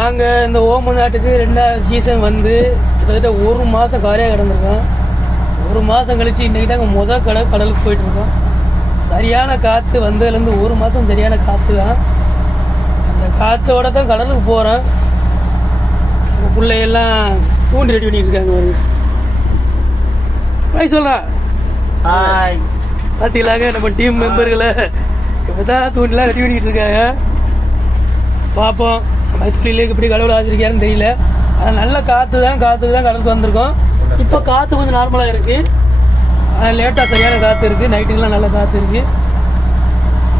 நாங்கள் இந்த ஓம நாட்டுக்கு ரெண்டாவது சீசன் வந்து கிட்டத்தட்ட ஒரு மாதம் காரியாக கிடந்திருக்கோம். ஒரு மாதம் கழிச்சு இன்றைக்கி தாங்க முத கடல் கடலுக்கு போயிட்டு இருக்கோம் சரியான காற்று வந்ததுலேருந்து ஒரு மாதம் சரியான காற்று தான். அந்த காற்றோட தான் கடலுக்கு போகிறோம் எங்கள் பிள்ளையெல்லாம் தூண்டி ரெடி பண்ணிட்டு இருக்காங்க பாருங்க. பாய் சொல்கிறா ஹாய். பார்த்தீங்களாங்க நம்ம டீம் மெம்பர்களை இப்போ தான் தூண்டிலாம் ரெடி பண்ணிட்டு இருக்காங்க பார்ப்போம் நம்ம இப்படி எப்படி கடவுள் ஆச்சிருக்காருன்னு தெரியல. ஆனால் நல்ல காற்று தான் காற்று தான் கடலுக்கு வந்திருக்கோம். இப்போ காற்று கொஞ்சம் நார்மலாக இருக்குது லேட்டாக சரியான காற்று இருக்குது நைட்டுக்கெல்லாம் நல்ல காற்று இருக்குது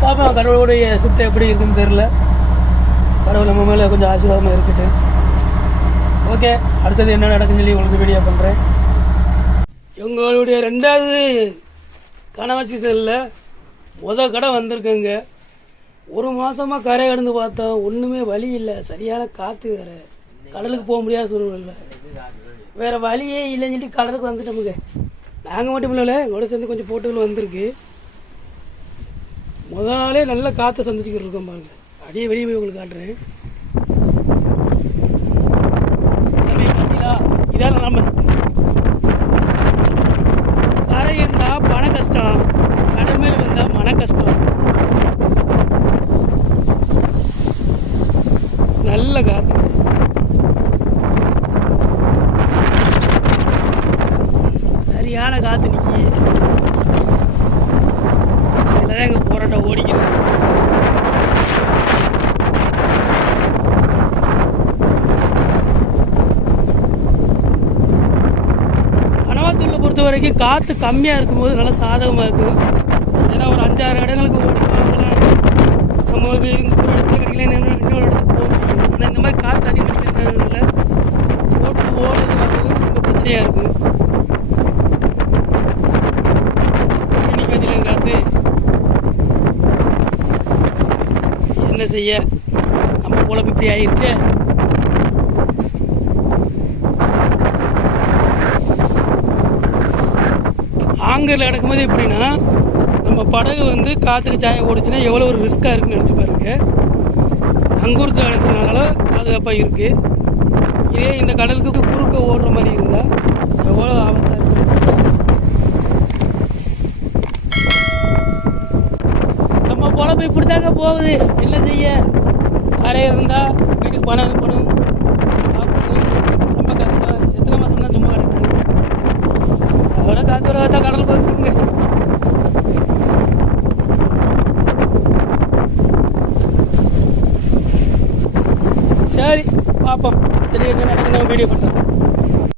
பார்ப்போம் கடவுளுடைய சுத்தம் எப்படி இருக்குன்னு தெரியல. கடவுள் நம்ம மேலே கொஞ்சம் ஆசீர்வாதமாக இருக்கட்டு ஓகே அடுத்தது என்ன நடக்குன்னு சொல்லி உங்களுக்கு வீடியோ பண்ணுறேன் எங்களுடைய ரெண்டாவது கனவா சீசனில் முத கடை வந்திருக்குங்க. ஒரு மாசமாக கரை கடந்து பார்த்தோம் ஒன்றுமே வழி இல்லை. சரியான காற்று வேற. கடலுக்கு போக முடியாத சூழ்நிலை வேற வழியே இல்லைன்னு சொல்லி கடலுக்கு வந்துட்டோமுங்க நாங்கள் மட்டும் இல்லைல்ல எங்களோட சேர்ந்து கொஞ்சம் போட்டுகள் வந்திருக்கு. முத நாளே நல்ல காற்றை சந்திச்சுக்கிட்டு இருக்கோம் பாருங்க. அப்படியே வெளியே போய் உங்களுக்கு காட்டுறேன். இதான் நம்ம கரை இருந்தா பண கஷ்டம் கடமையில் வந்தா மன கஷ்டம் நல்ல காத்து சரியான காத்து நிக்கி இதுலதான் எங்க போராட்டம் ஓடிக்குது அனவாத்தூர்ல பொறுத்த வரைக்கும் காற்று கம்மியாக இருக்கும்போது நல்லா சாதகமாக இருக்கும் ஏன்னா ஒரு அஞ்சாறு இடங்களுக்கு ஓடி நமக்கு இந்த ஒரு இடத்துல கிடைக்கல இன்னொரு இன்னொரு இடத்துக்கு போக முடியும் ஆனால் இந்த மாதிரி காற்று அதிகம் அடிக்கிறதுனால ஓட்டு ஓடுறது வர்றது ரொம்ப பிரச்சனையாக இருக்கும் இன்னைக்கு பதில காற்று என்ன செய்ய? நம்ம பொழப்பு இப்படி ஆயிடுச்சு ஆங்கரில் நடக்கும்போது எப்படின்னா நம்ம படகு வந்து காற்றுக்கு சாயம் ஓடிச்சுன்னா எவ்வளோ ஒரு ரிஸ்க்காக இருக்குன்னு நினச்சி பாருங்க. அங்கூரத்தில் நடக்கிறதுனால பாதுகாப்பாக இருக்குது இதே இந்த கடலுக்கு குறுக்க ஓடுற மாதிரி இருந்தால் எவ்வளோ ஆபத்தாக இருக்குது இப்போ இப்படி தாங்க போகுது. என்ன செய்ய? கரையை இருந்தால் வீட்டுக்கு பணம் அனுப்பணும் சாப்பிடணும். ரொம்ப கஷ்டம். எத்தனை மாதம் தான் சும்மா கிடக்குது? அதோட காத்து தான் கடலுக்கு வந்துருங்க சரி பார்ப்போம். திடீர்னு நடக்கணும் வீடியோ பண்ணுறோம்